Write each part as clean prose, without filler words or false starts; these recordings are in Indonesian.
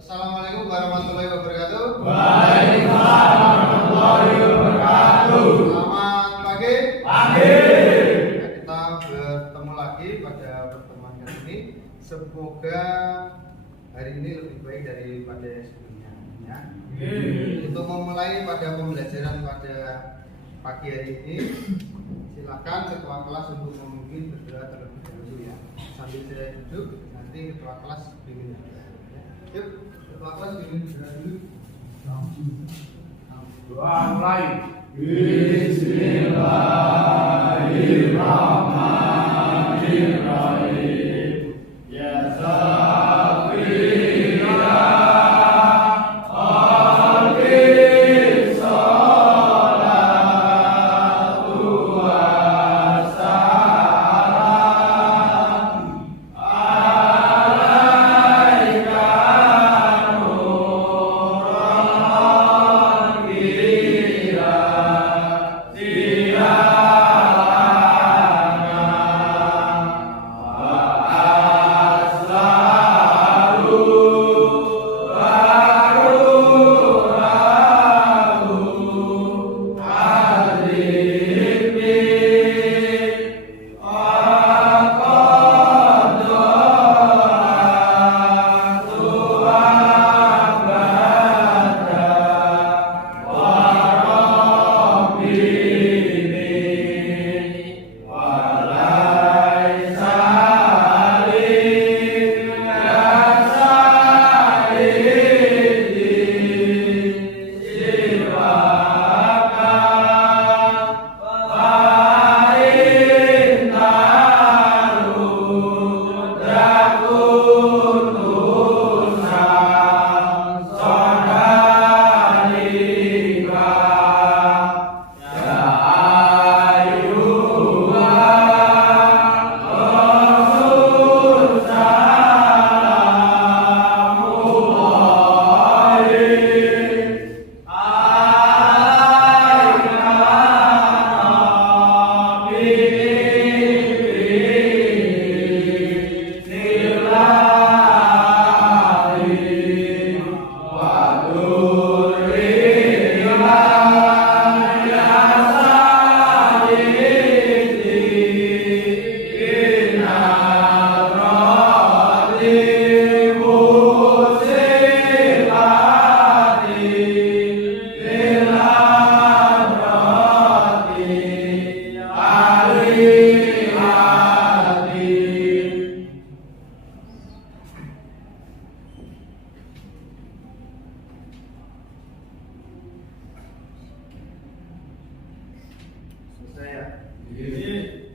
Assalamualaikum warahmatullahi wabarakatuh. Waalaikumsalam warahmatullahi wabarakatuh. Selamat pagi. Pagi. Kita bertemu lagi pada pertemuan kali ini. Semoga hari ini lebih baik daripada sebelumnya. Ya. Untuk memulai pada pembelajaran pada pagi hari ini, silakan ketua kelas untuk memimpin berdoa terlebih dahulu ya. Sambil saya duduk, nanti ketua kelas pimpin berdoa. Ya. Yuk, ketua kelas pimpin berdoa dulu. Doa mulai. Bismillahirrahmanirrahim. Ya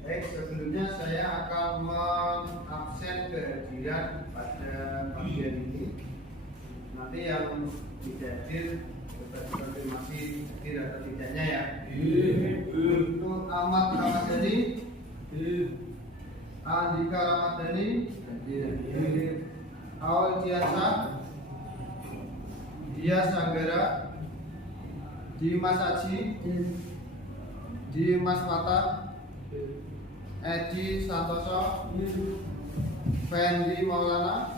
Baik, sebelumnya saya akan mengabsen kehadiran pada pagi hari ini. Nanti yang tidak hadir kita konfirmasi hadir atau tidaknya ya. Untuk Ahmad Ramadhani, Andika Ramadhani, Awal Diasa, Dias Anggara, Dimas Aji, Dimas Mata, Edi Santoso, Fendi Maulana,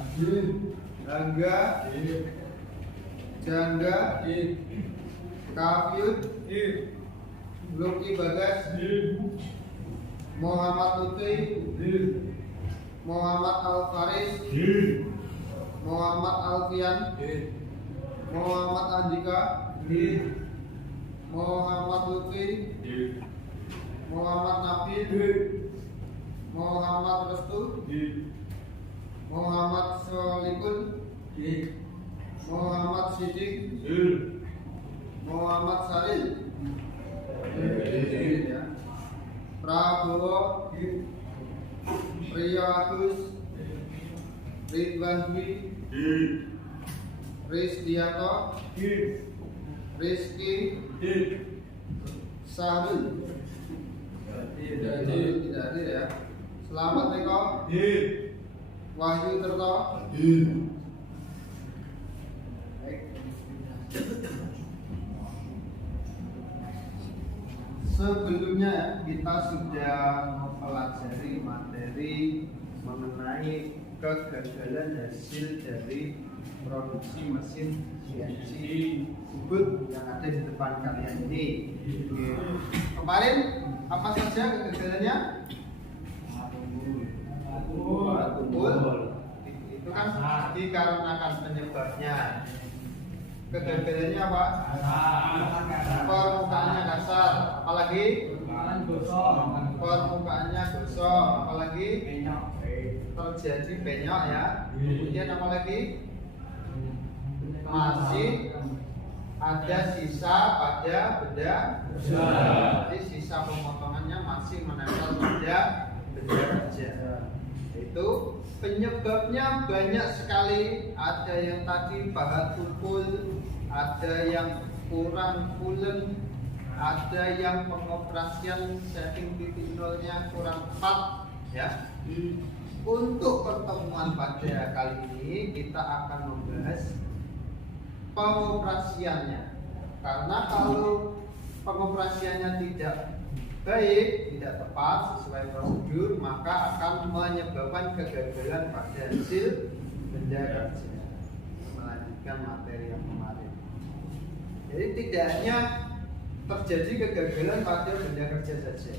Angga, Jangga, Kafiud, Luki Bagas, Muhammad Lutfi, Muhammad Al Faris, Muhammad Alfian, Muhammad Andika, Muhammad Lutfi, Muhammad Nabil, Muhammad Restu, Muhammad Solikun, Muhammad Sidik, Muhammad Salil, Prabowo, Rio Agus, Ridwan Dwi, Rizdianto, Rizky, Sahrul. Tidak hadir ya. Selamat Eko, Wahyu Terto. Sebelumnya kita sudah mempelajari materi mengenai kegagalan hasil dari produksi mesin CNC Ubud yang ada di depan kalian ini. Kemarin apa saja kegagalannya? Tumpul. Itu kan dikarenakan penyebabnya. Kegagalannya apa? Permukaannya kasar, apalagi permukaannya gosong, apalagi terjadi penyok ya. Kemudian apalagi masih ada sisa pada benda, jadi sisa pemotongannya masih menempel pada benda kerja. Itu penyebabnya banyak sekali. Ada yang tadi bahan tumpul, ada yang kurang pulen, ada yang pengoperasian setting titik nolnya kurang tepat ya. Untuk pertemuan pada kali ini kita akan membahas pengoperasiannya. Karena kalau pengoperasiannya tidak baik, tidak tepat sesuai prosedur, maka akan menyebabkan kegagalan pada hasil benda kerja. Melanjutkan materi yang kemarin. Jadi tidak hanya terjadi kegagalan pada benda kerja saja,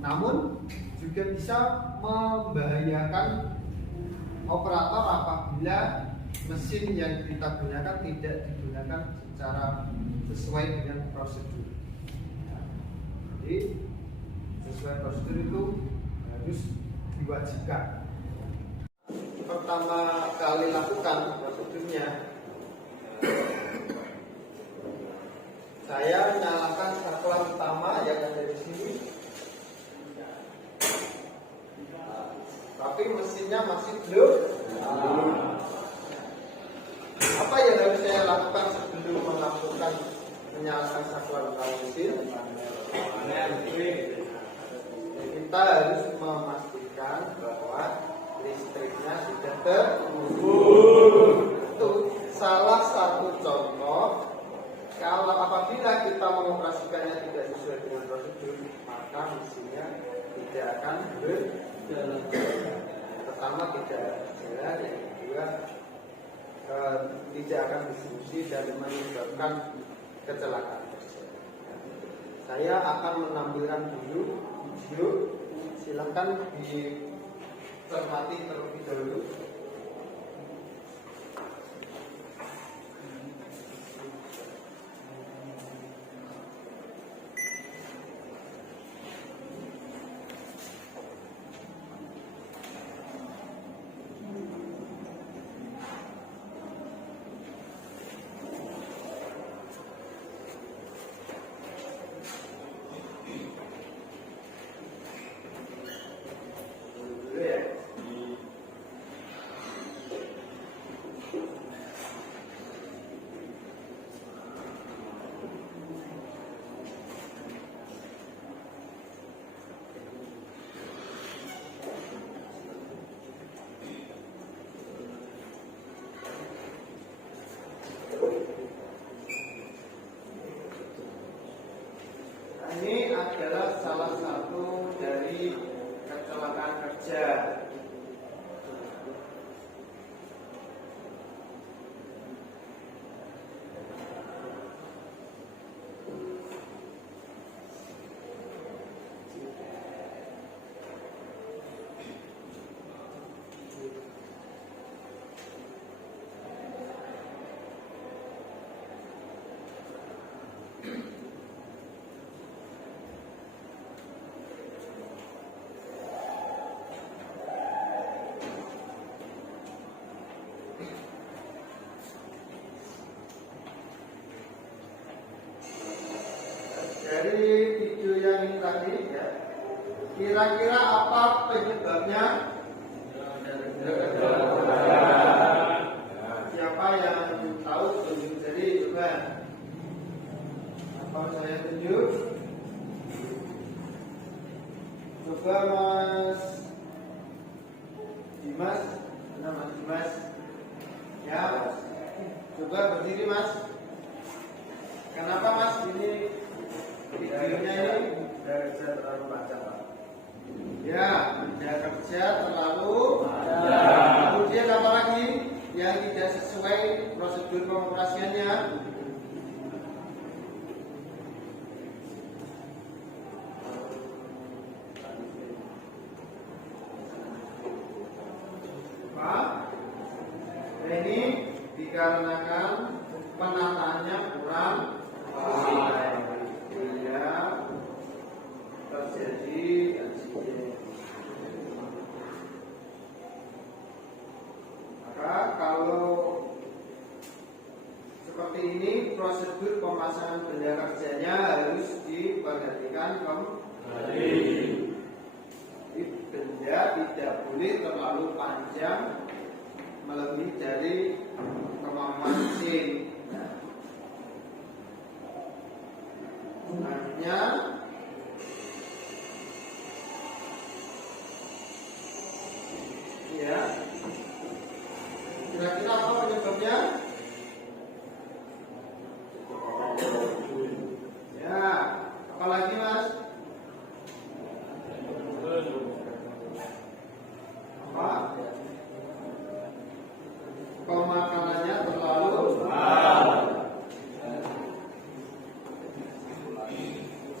namun juga bisa membahayakan operator apabila mesin yang kita gunakan tidak digunakan secara sesuai dengan prosedur. Jadi sesuai prosedur itu harus diwajibkan. Pertama kali lakukan prosedurnya, saya nyalakan saklar utama yang ada di sini, tapi mesinnya masih belum. Apa yang harus saya lakukan sebelum melakukan menyalakan saklar utama mesin? Kita harus memastikan bahwa listriknya sudah terhubung. Itu salah satu contoh. Kalau apabila kita mengoperasikannya tidak sesuai dengan prosedur, maka mesinnya tidak akan berjalan. Pertama tidak berjalan, yang kedua tidak akan berfungsi dan menyebabkan kecelakaan. Saya akan menampilkan dulu video, silakan dicermati terlebih dahulu. Ini adalah salah satu dari kecelakaan kerja. Dari video yang ini tadi ya, kira-kira apa penyebabnya? Siapa yang tahu tunjuk jari coba. Apa saya tunjuk? Coba Mas Dimas, mana Mas Dimas? Ya, coba berdiri Mas. Kenapa Mas ini videonya ini saya terlalu panjang Pak? Ya, kerja kerja terlalu. Ya. Kemudian apa lagi yang tidak sesuai prosedur pengoperasiannya? Pak, ini dikarenakan penataannya kurang baik. Ya, terjadi insiden. Maka kalau seperti ini prosedur pemasangan benda kerjanya harus diperhatikan kembali. Benda tidak boleh terlalu panjang melebihi dari kemampuan mesin. Selanjutnya ya, kira-kira apa penyebabnya? Ya, apalagi Mas? Apa? Pemakanannya terlalu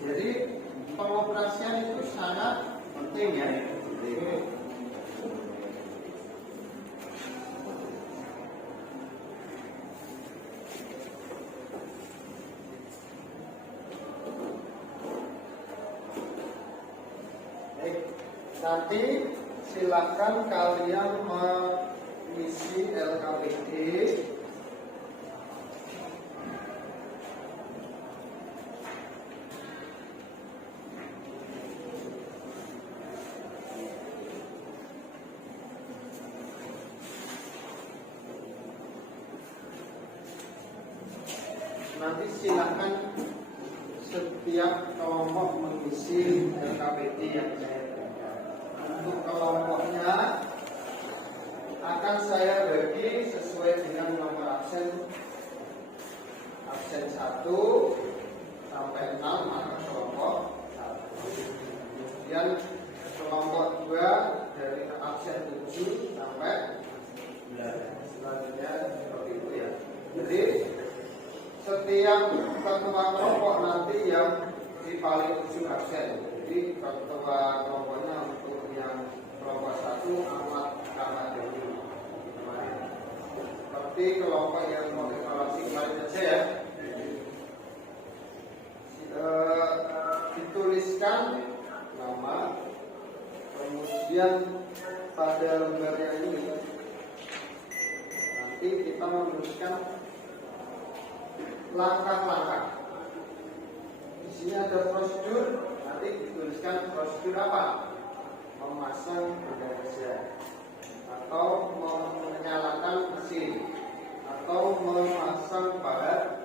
jadi pengoperasian itu sangat penting ya. Nanti silakan kalian mengisi LKPD. Nanti silakan setiap kelompok mengisi LKPD yang saya berikan. Untuk kelompoknya akan saya bagi sesuai dengan nomor absen 1 sampai 6 maka kelompok 1. Kemudian kelompok 2 dari absen 7 sampai 9. Selanjutnya seperti itu ya. Jadi setiap ketua kelompok nanti yang di paling ujung absen. Jadi ketua kelompoknya untuk yang kelompok 1 Ahmad Kamadani. Seperti kelompok yang mau evaluasi kemarin saja ya. Dituliskan nama, kemudian pada lembarnya ini nanti kita menuliskan langkah-langkah. Di sini ada prosedur, nanti dituliskan prosedur apa? Memasang benda kerja, atau menyalakan mesin, atau memasang bahan,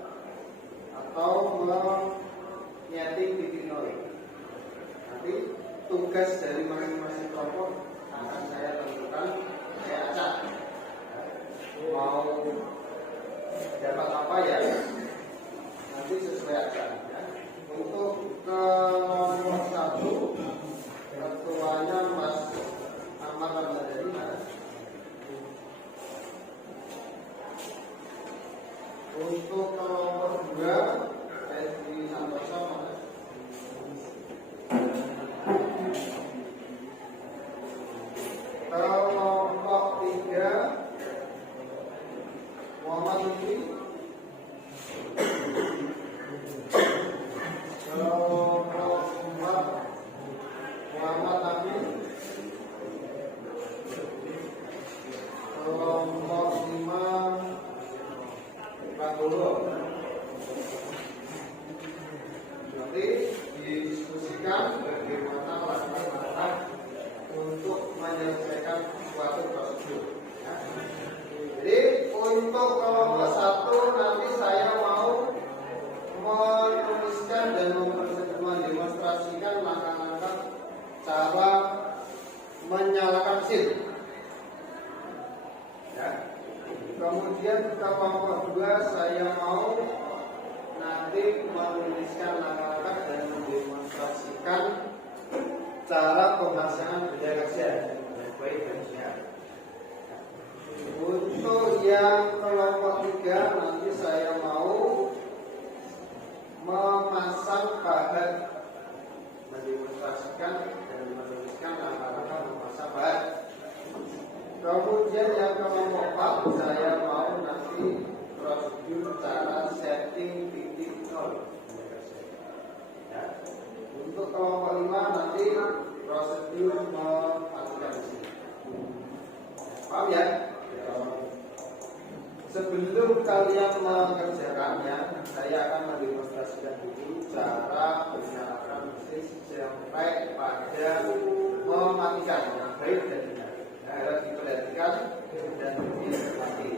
atau menyeting titik nol. Nanti tugas dari masing-masing kelompok akan saya tentukan, saya acak. Mau dapat apa ya? Nanti sesuai aja ya. Untuk kelompok 1 ketuanya Mas Ahmad Kamadani mana? Untuk kelompok 2 Edi Santoso mana? Kelompok 3 Muhammad Lutfi. Kelompok 4 Muhammad Nabi. Kelompok 5 Pak Dolo. Nanti didiskusikan bagaimana langkah-langkah untuk menyelesaikan suatu prosedur ya. Jadi untuk kelompok 1 nanti saya mau menuliskan dan mendemonstrasikan langkah-langkah cara menyalakan mesin. Ya. Kemudian kelompok 2 saya mau nanti menuliskan langkah-langkah dan mendemonstrasikan cara pemasangan benda kerja yang baik dan sehat. Untuk yang kelompok 3 nanti saya mau memasang bahan, mendemonstrasikan dan menuliskan langkah-langkah memasang bahan. Kemudian yang kelompok 4 saya mau nanti prosedur cara setting titik nol. Ya. Untuk kelompok 5 nanti prosedur mematikan mesin. Paham ya? Sebelum kalian mengerjakannya, saya akan mendemonstrasikan dulu cara menyalakan mesin sampai pada mematikan yang baik dan benar. Harus diperhatikan dan dicermati.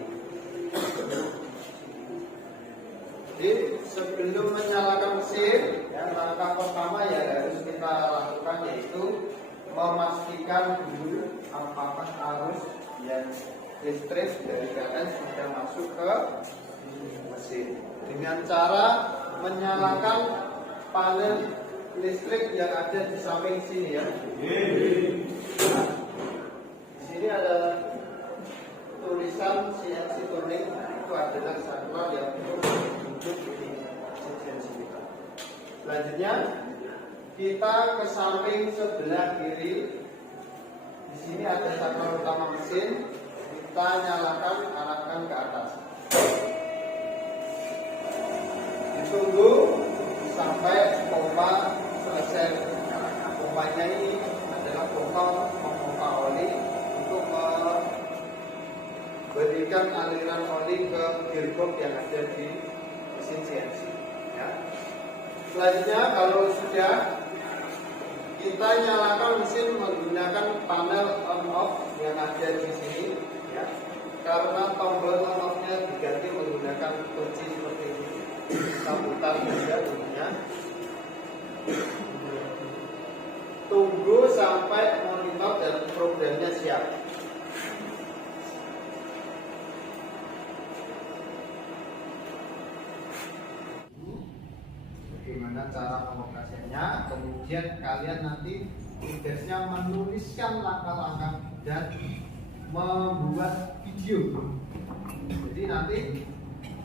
Jadi sebelum menyalakan mesin, yang langkah pertama yang harus kita lakukan yaitu memastikan dulu apakah arus yang listrik dari PLN sudah masuk ke mesin dengan cara menyalakan panel listrik yang ada di samping sini ya. Di sini ada tulisan CNC turning, itu adalah saklar yang untuk ini CNC kita. Selanjutnya kita ke samping sebelah kiri. Di sini ada saklar utama mesin. Kita nyalakan, arahkan ke atas. Ditunggu sampai pompa selesai. Pompanya ini adalah pompa memompa oli untuk memberikan aliran oli ke gearbox yang ada di mesin CNC. Ya. Selanjutnya kalau sudah kita nyalakan mesin menggunakan panel on off yang ada di sini. Ya, karena tombol on off-nya diganti menggunakan kunci seperti ini. Kita putar saja bunyinya. Tunggu sampai monitor dan programnya siap. Bagaimana cara pengoperasiannya? Kemudian kalian nanti tugasnya menuliskan langkah-langkah dan membuat video. Jadi nanti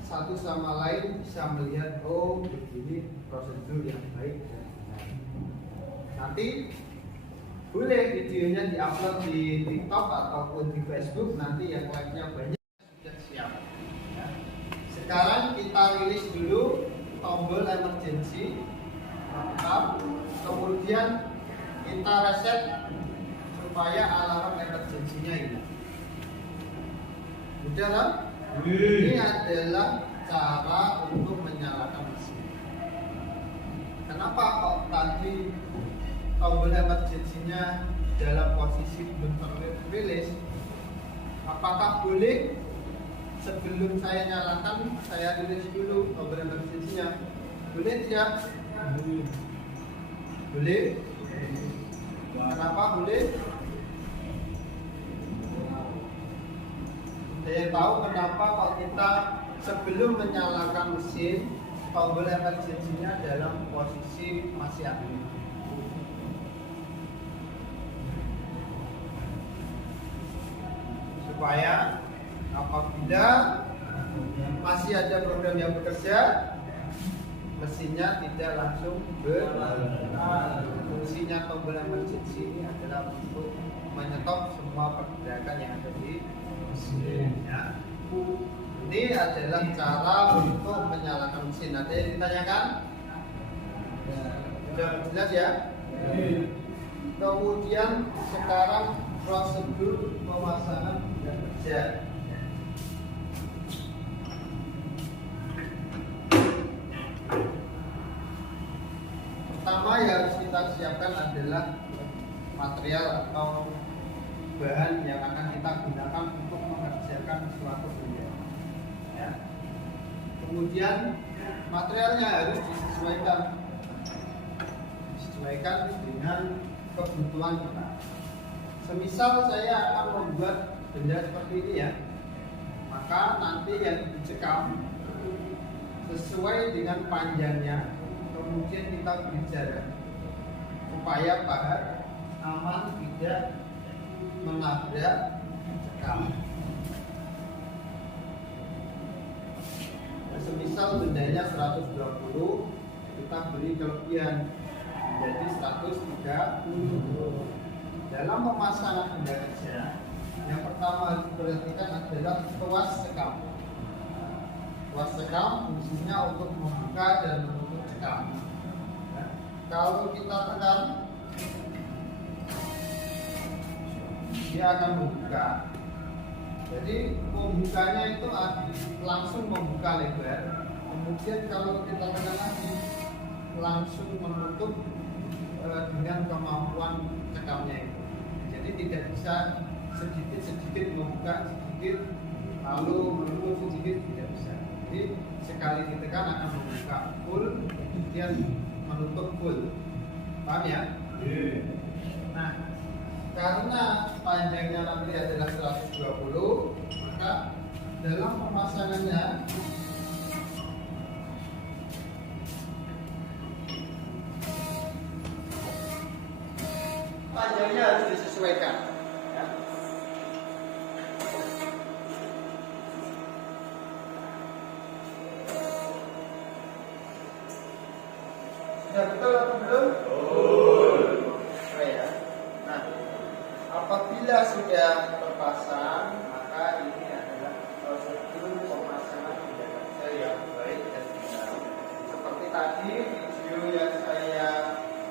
satu sama lain bisa melihat, oh begini prosedur yang baik dan benar. Nanti boleh videonya diupload di TikTok ataupun di Facebook, nanti yang like-nya banyak sudah siap. Ya. Sekarang kita rilis dulu tombol emergency, mantap. Kemudian kita reset supaya alarm emergensinya hilang. Mudah kan? Ini adalah cara untuk menyalakan mesin. Kenapa kok tadi tombol emergensinya dalam posisi belum terrilis? Apakah boleh sebelum saya nyalakan saya rilis dulu tombol emergensinya? Boleh tidak? Boleh. Kenapa boleh? Saya tahu kenapa kalau kita sebelum menyalakan mesin tombol emergensinya dalam posisi masih aktif. Supaya apabila masih ada program yang bekerja, mesinnya tidak langsung berjalan. Fungsinya tombol emergency ini adalah untuk menyetop semua pergerakan yang ada di mesin. Ya. Ini adalah cara untuk menyalakan mesin. Ada yang ditanyakan? Sudah jelas ya? Kemudian sekarang prosedur pemasangan benda kerja. Pertama yang harus kita siapkan adalah material atau bahan yang akan kita gunakan untuk mengerjakan suatu benda. Ya. Kemudian materialnya harus disesuaikan dengan kebutuhan kita. Semisal saya akan membuat benda seperti ini ya, maka nanti yang dicekam sesuai dengan panjangnya, kemudian kita beri jarak supaya aman, tidak menabrak cekam. Semisal bendanya 120, kita beri kelebihan menjadi 130. Dalam pemasangan benda kerja, yang pertama harus diperhatikan adalah tuas sekam. Tuas sekam fungsinya untuk membuka dan menutup sekam. Kalau kita tekan, dia akan membuka. Jadi membukanya itu langsung membuka lebar. Kemudian kalau kita tekan lagi, langsung menutup dengan kemampuan cekamnya itu. Jadi tidak bisa sedikit membuka sedikit lalu menutup sedikit, tidak bisa. Jadi sekali ditekan akan membuka full, kemudian menutup full. Paham ya? Nah, karena panjangnya nanti adalah 120, maka dalam pemasangannya panjangnya harus disesuaikan. Ya. Sudah betul atau belum? Ya. Nah, apabila sudah terpasang, maka ini adalah prosedur pemasangan benda kerja yang baik dan benar. Seperti tadi video yang saya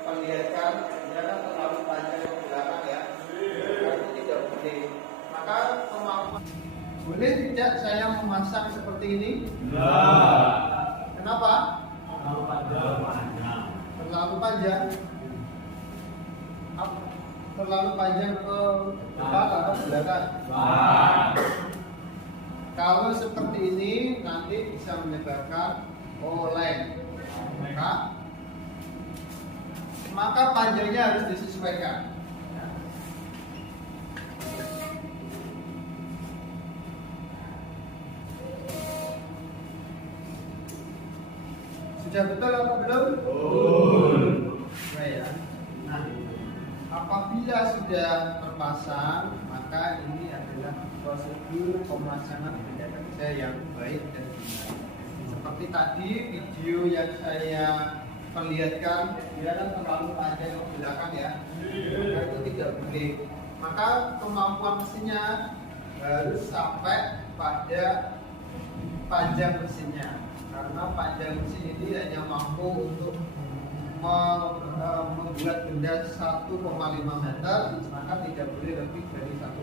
perlihatkan, dia kan terlalu panjang ke belakang ya. Itu tidak boleh. Maka kemampuan boleh tidak saya memasang seperti ini? Kenapa? Terlalu panjang. Terlalu panjang ke depan atau belakang? Kalau seperti ini nanti bisa menyebabkan oleng. Maka panjangnya harus disesuaikan. Sudah betul atau belum? Ya. Nah, apabila sudah terpasang, maka ini adalah prosedur pemasangan benda kerja yang baik dan benar. Seperti tadi video yang saya perlihatkan, dia kan terlalu panjang ke belakang ya, maka itu tidak boleh. Maka kemampuan mesinnya harus sampai pada panjang mesinnya, karena panjang mesin ini hanya mampu untuk membuat benda 1,5 meter, maka tidak boleh lebih dari 1,5.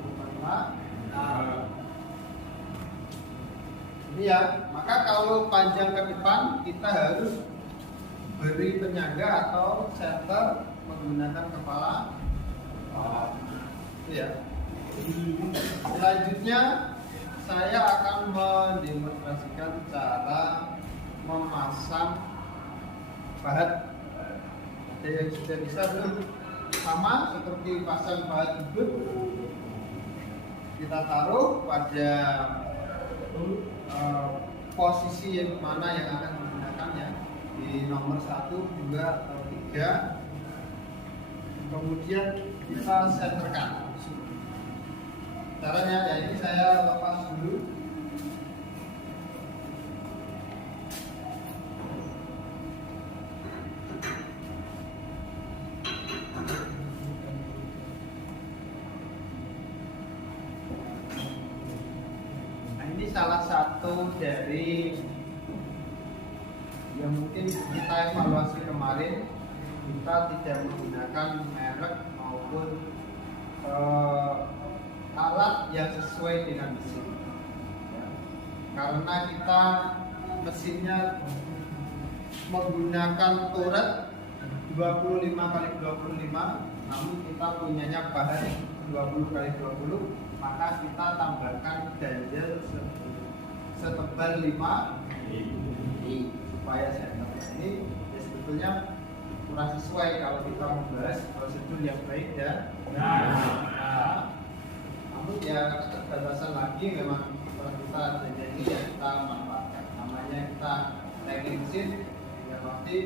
Ini ya, maka kalau panjang ke depan kita harus beri penyangga atau center menggunakan kepala. Itu ya. Selanjutnya saya akan mendemonstrasikan cara memasang bahat. Ada yang sudah bisa belum? Sama seperti pasang bahat hidup. Kita taruh pada posisi yang mana yang akan menggunakannya, di nomor 1, 2, atau 3. Kemudian kita senterkan. Caranya ya ini saya lepas dulu. Nah, ini salah satu dari yang mungkin kita evaluasi kemarin, kita tidak menggunakan merek maupun alat yang sesuai dengan mesin ya. Karena kita mesinnya menggunakan turret 25x25, namun kita punyanya bahan 20x20, maka kita tambahkan ganjel setebal 5 supaya center. Ini ya sebetulnya kurang sesuai kalau kita membahas prosedur yang baik dan benar. Namun ya keterbatasan lagi memang kalau kita jadi ya kita manfaatkan. Namanya kita teknik mesin ya pasti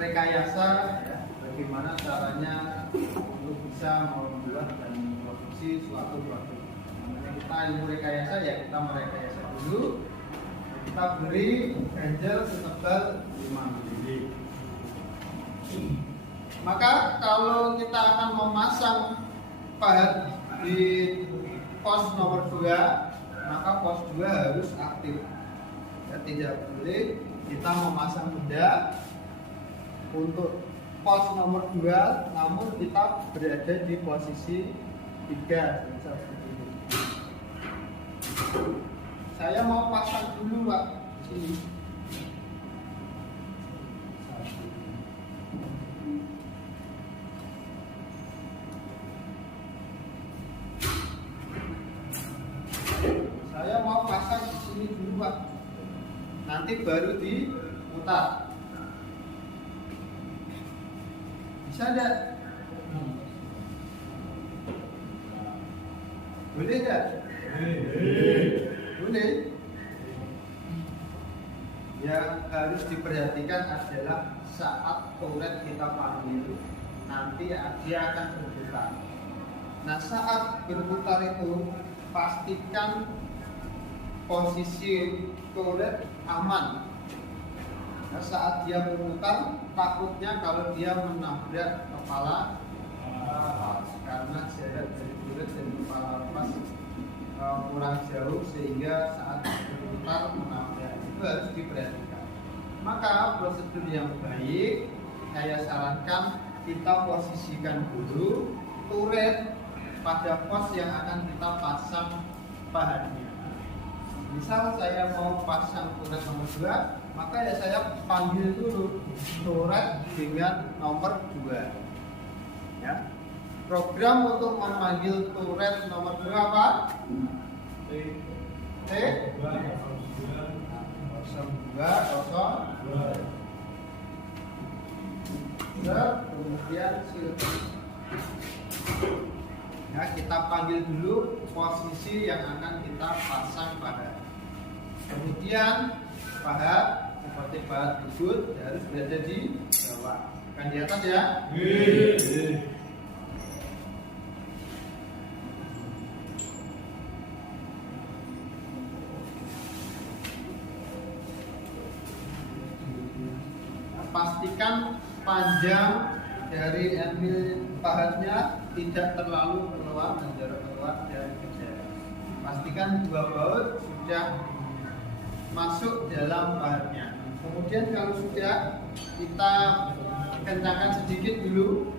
merekayasa ya, bagaimana caranya untuk bisa membuat dan memproduksi suatu produk. Namanya kita ilmu rekayasa ya, kita merekayasa dulu. Kita beri ganjel setebal 5 mili. Maka kalau kita akan memasang pahat di pos nomor 2, maka pos 2 harus aktif. Ya, tidak boleh kita memasang benda untuk pos nomor 2 namun kita berada di posisi 3 seperti ini. Saya mau pasang dulu Pak di sini. Saya mau pasang di sini dulu Pak. Nanti baru diputar. Bisa enggak? Boleh enggak? Boleh. Yang harus diperhatikan adalah saat turret kita panggil, nanti dia akan berputar. Nah, saat berputar itu pastikan posisi turret aman. Nah, saat dia berputar, takutnya kalau dia menabrak kepala karena jarak dari turret dan kepala lepas kurang jauh sehingga saat berputar menabrak. Itu harus diperhatikan. Maka prosedur yang baik saya sarankan kita posisikan dulu turret pada pos yang akan kita pasang pahatnya. Misal saya mau pasang turret nomor 2, maka ya saya panggil dulu turret dengan nomor 2. Ya. Program untuk memanggil turret nomor 2 apa? T 0202. Kemudian filter. Ya, kita panggil dulu posisi yang akan kita pasang pada. Kemudian pahat seperti pahat berikut harus berada di bawah, bukan di atas ya. Pastikan panjang dari emil pahatnya tidak terlalu keluar dan jarak keluar dari jarak. Pastikan 2 baut sudah masuk dalam pahatnya. Kemudian kalau sudah, kita kencangkan sedikit dulu,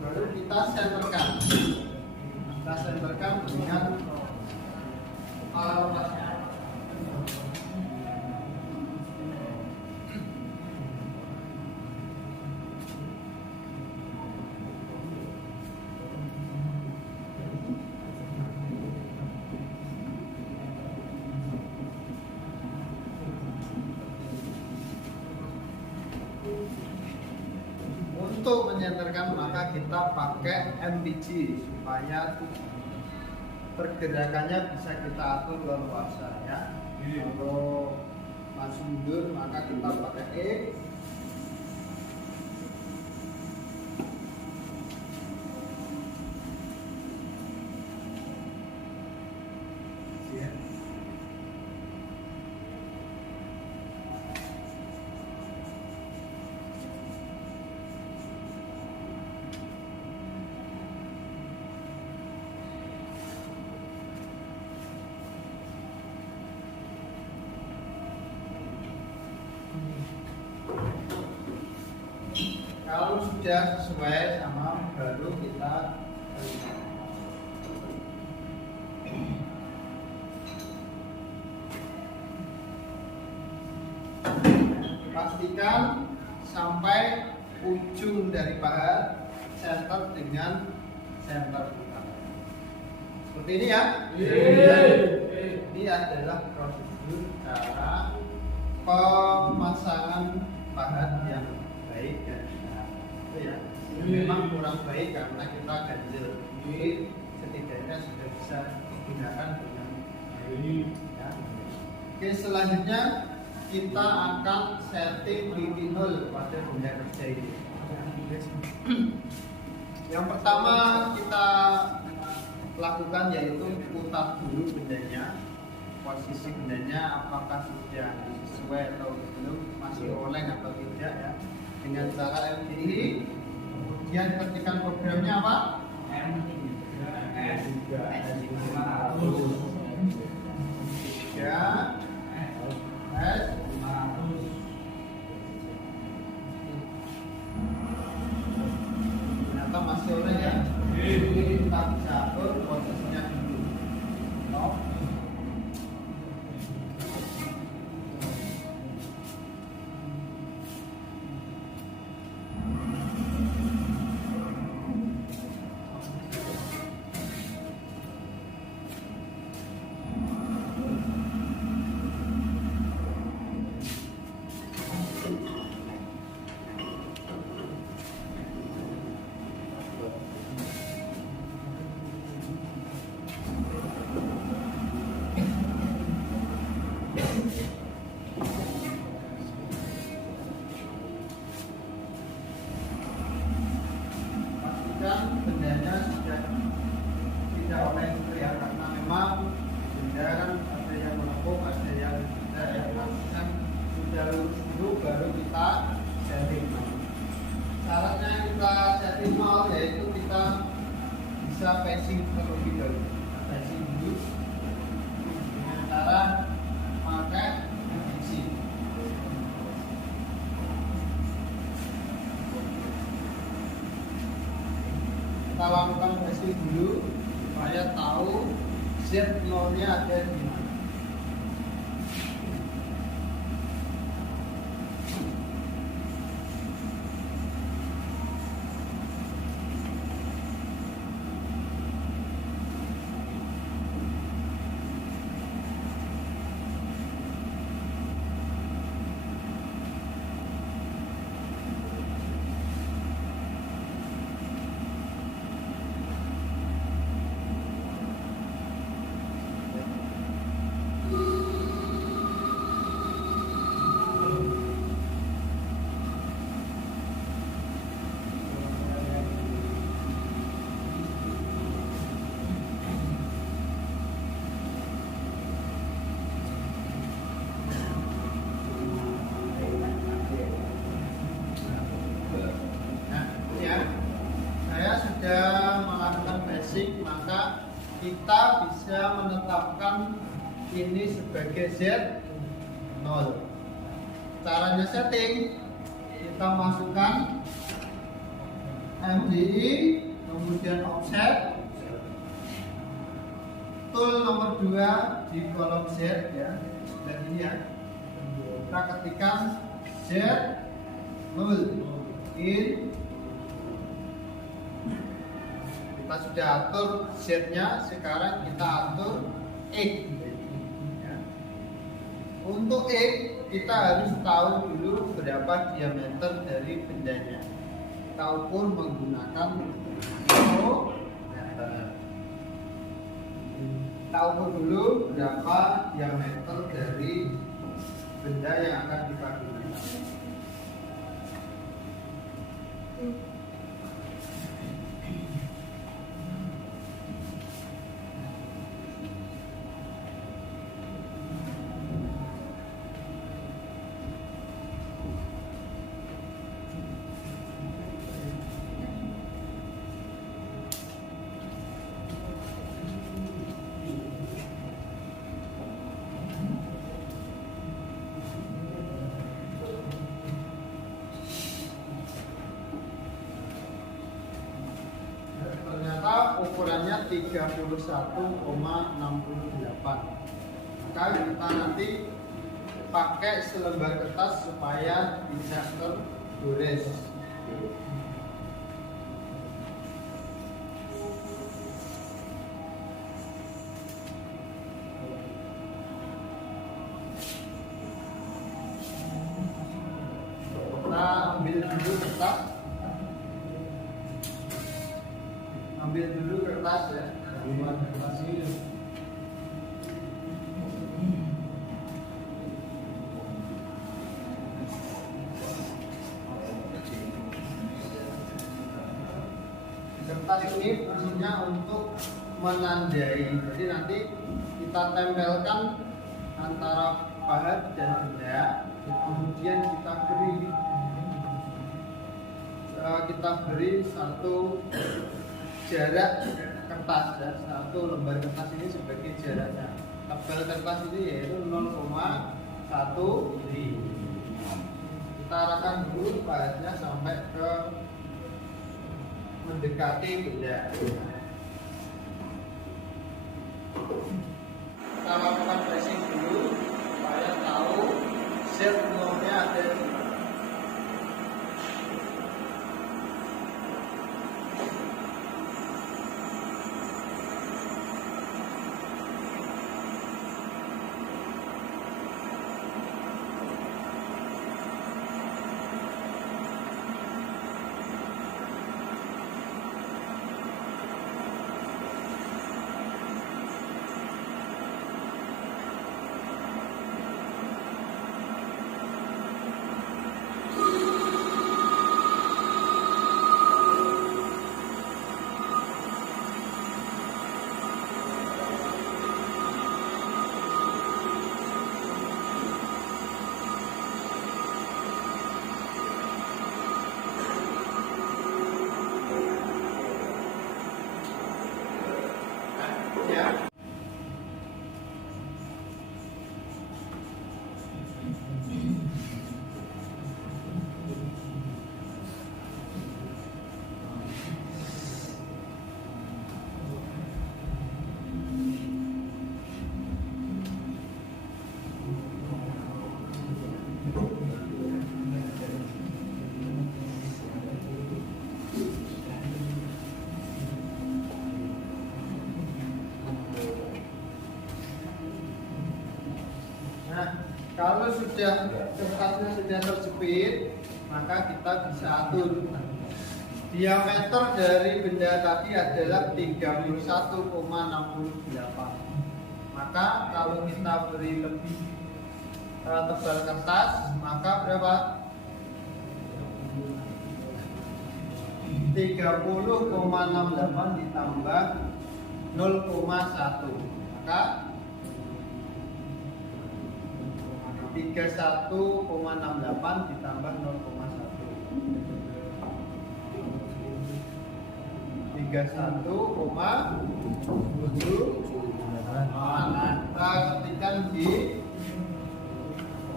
baru kita senterkan. Kita senterkan dengan kepala lepasnya. Untuk menyenterkan maka kita pakai MPG supaya pergerakannya bisa kita atur leluasa ya. Kalau maju mundur maka kita pakai X. Kalau sudah sesuai sama baru kita pastikan sampai ujung dari pahat center dengan center putar. Seperti ini ya. Ini adalah prosedur cara pemasangan pahat yang baik dan benar. Itu ya. Memang kurang baik karena kita ganjil. Ini setidaknya sudah bisa digunakan dengan baik. Ya. Oke, selanjutnya kita akan setting titik nol pada benda kerja ini. Yang pertama kita lakukan yaitu putar dulu bendanya, posisi bendanya apakah sudah sesuai atau belum, masih oleng atau tidak ya, dengan cara MDI. Kemudian ketikkan programnya apa? Ternyata masih oleh ya. Ini kita bisa atur posisinya dulu. No. Pastikan bendanya sudah tidak oleng ya, karena memang benda kan ada yang melengkung, ada yang tidak ya. Pastikan sudah lurus dulu baru kita setting. Syaratnya kita setting nol yaitu kita bisa passing terlebih dahulu. Passing dulu dengan cara pakai passing. Kita lakukan passing dulu supaya tahu Z nolnya ada di mana. Melakukan basic, maka kita bisa menetapkan ini sebagai Z0. Caranya setting, kita masukkan MDI, kemudian offset, tool nomor 2 di kolom Z ya, dan ini ya, kita ketikkan Z0 in. Kita sudah atur Z-nya, sekarang kita atur X. Ya. Untuk X kita harus tahu dulu berapa diameter dari bendanya. Kita ukur menggunakan micrometer. Kita ukur dulu berapa diameter dari benda yang akan kita gunakan. Ternyata ukurannya 31,68. Maka kita nanti pakai selembar kertas supaya tidak tergores. Kita ambil dulu kertas. Ambil dulu kertas ya, buat kertas ini. kertas ini fungsinya untuk menandai. Jadi nanti kita tempelkan antara bahan dan benda, kemudian kita beri satu jarak kertas dan satu lembar kertas ini sebagai jaraknya. Tebal kertas ini yaitu 0,1 mili. Kita arahkan dulu bahannya sampai ke mendekati benda. Kita lakukan tracing dulu supaya tahu Z nolnya ada di mana. Ya. Nah, kalau sudah kertasnya sudah terjepit, maka kita bisa atur. Diameter dari benda tadi adalah 31,68. Maka kalau kita beri lebih tebal kertas, maka berapa? 30,68 ditambah 0,1. Maka 31,68 ditambah 0,1. 31,7. Kita ketikkan di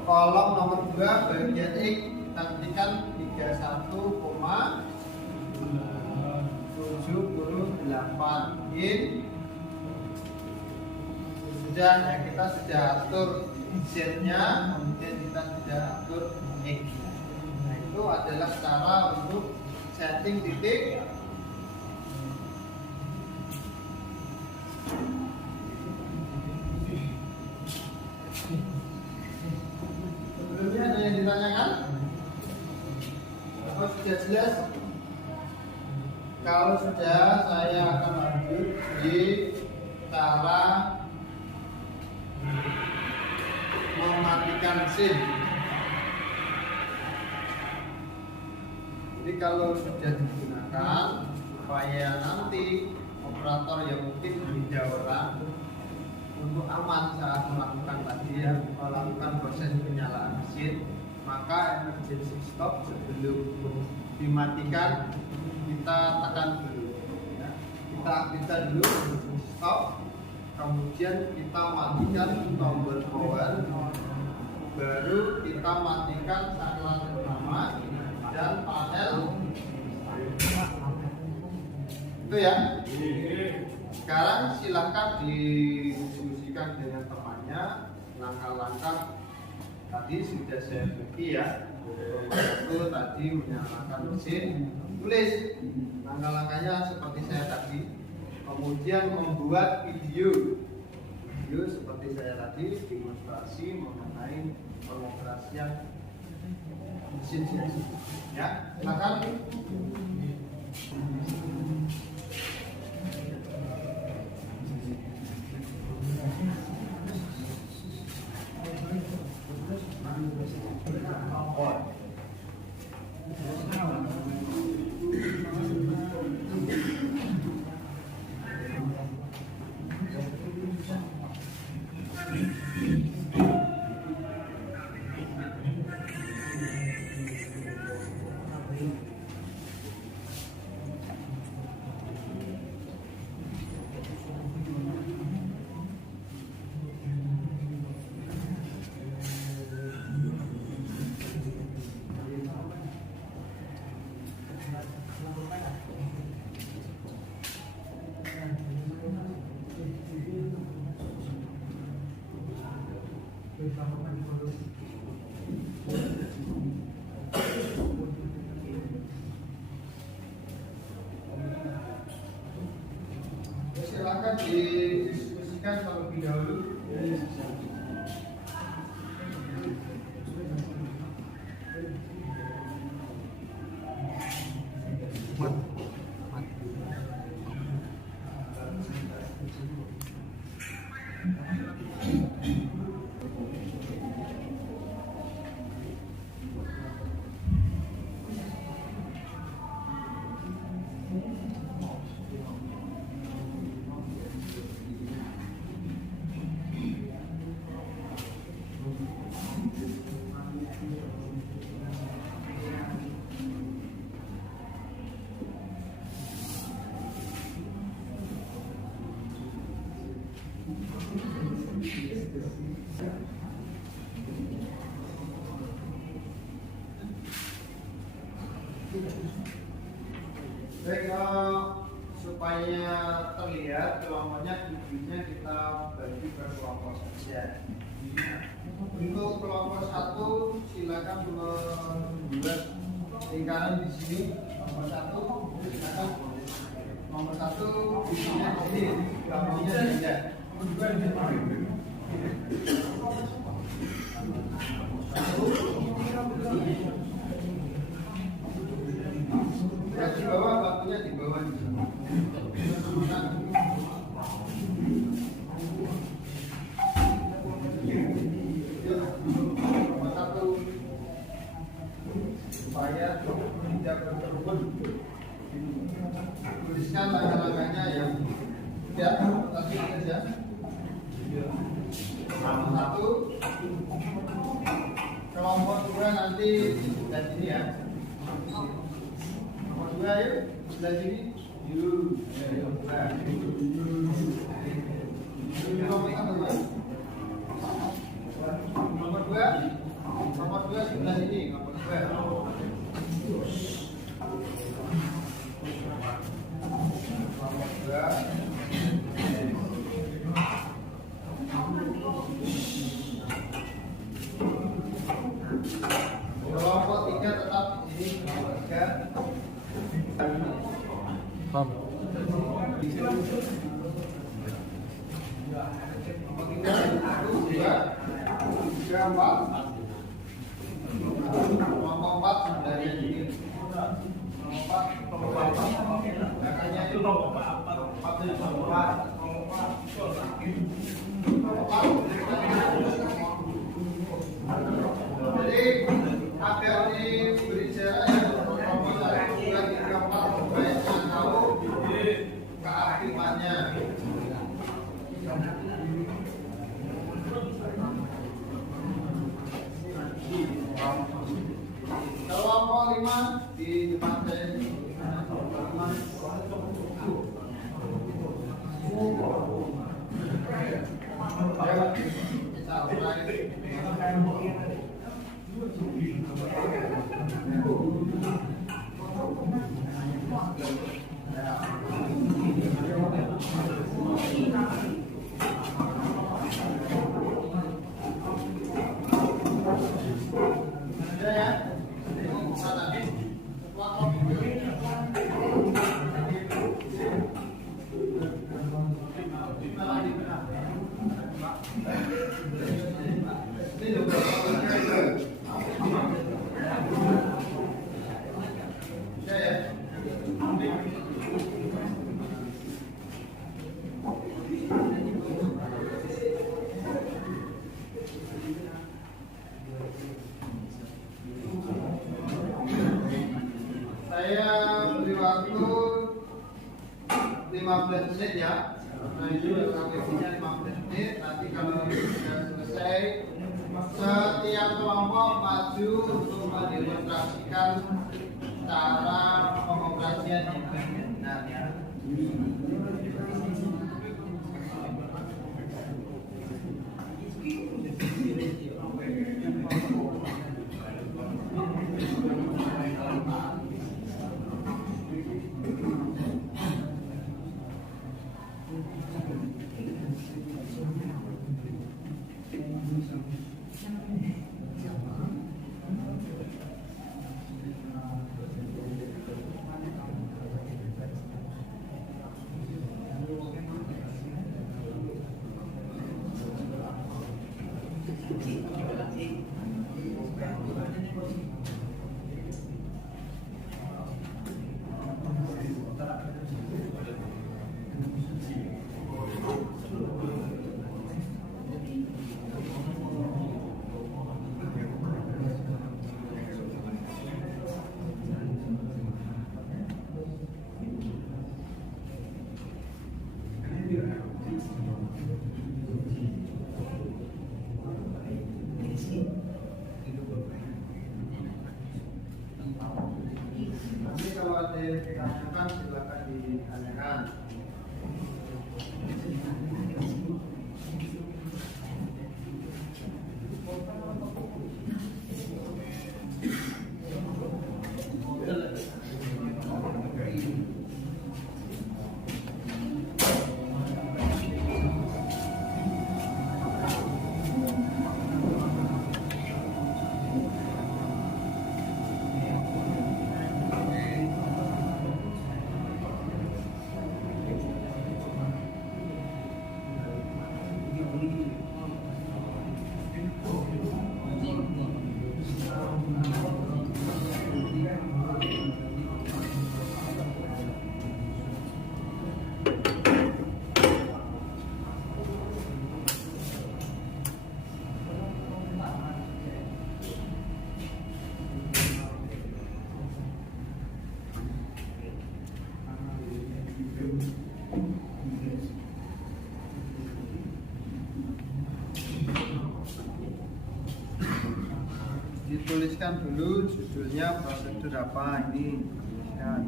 kolom nomor 2 bagian X, kita ketikkan 31,78 in. Sudah, ya, kita sudah atur Z-nya, kemudian kita sudah atur X. Nah, itu adalah cara untuk setting titik. Sebelumnya ada yang ditanyakan? Apa sudah jelas? Kalau sudah, saya akan lanjut di cara mematikan mesin. Jadi kalau sudah digunakan, supaya nanti operator yang mungkin beda orang untuk aman saat melakukan melakukan proses penyalaan mesin, maka emergency stop sebelum dimatikan kita tekan dulu, ya. Kita aktifkan dulu emergency stop, kemudian kita matikan tombol power, baru kita matikan saklar utama dan panel. Itu ya. Sekarang silahkan didiskusikan dengan temannya. Langkah-langkah tadi sudah saya beri ya. Itu tadi menyalakan mesin, tulis langkah-langkahnya seperti saya tadi. Kemudian membuat video seperti saya tadi, demonstrasi mengenai pengoperasian mesin CNC. Ya, silakan. silakan didiskusikan terlebih dahulu. Baik, supaya terlihat kelompoknya, tujuannya kita bagi per kelompok saja. Untuk kelompok 1 silakan membuat lingkaran di sini. Nomor 1 silakan. Nomor 1 isinya di sini, kelompoknya tidak. Ya, di bawah, batunya di bawah. Nomor 1 supaya tidak berkerumun. Tuliskan langkah-langkahnya yang tidak tadi saja. Nomor 1 kelompok 2 nanti sebelah sini ya. Nomor 2 yuk sebelah sini. Yuk. Nomor 2 sebelah sini. Nomor 2. Kelompok 3 tetap di sini. Kelompok 3. Nomor 3, 1, 2, 3, 4. Kelompok 4 dari sini. Kelompok 4. Makanya itu kelompok 4. Jadi agar diberi jarak yang kelompok 1, 2, 3, 4 baiknya tahu keaktifannya. Kelompok 5 di depan saya ini. Saya beri waktu 15 menit ya. Nah itu aktivitasnya 15 menit. Nanti kalau sudah selesai, setiap kelompok maju untuk mendemonstrasikan cara pengoperasian yang benar ya. Nanti kalau ada yang ditanyakan silakan ditanyakan. Dituliskan dulu judulnya prosedur apa ini, tuliskan.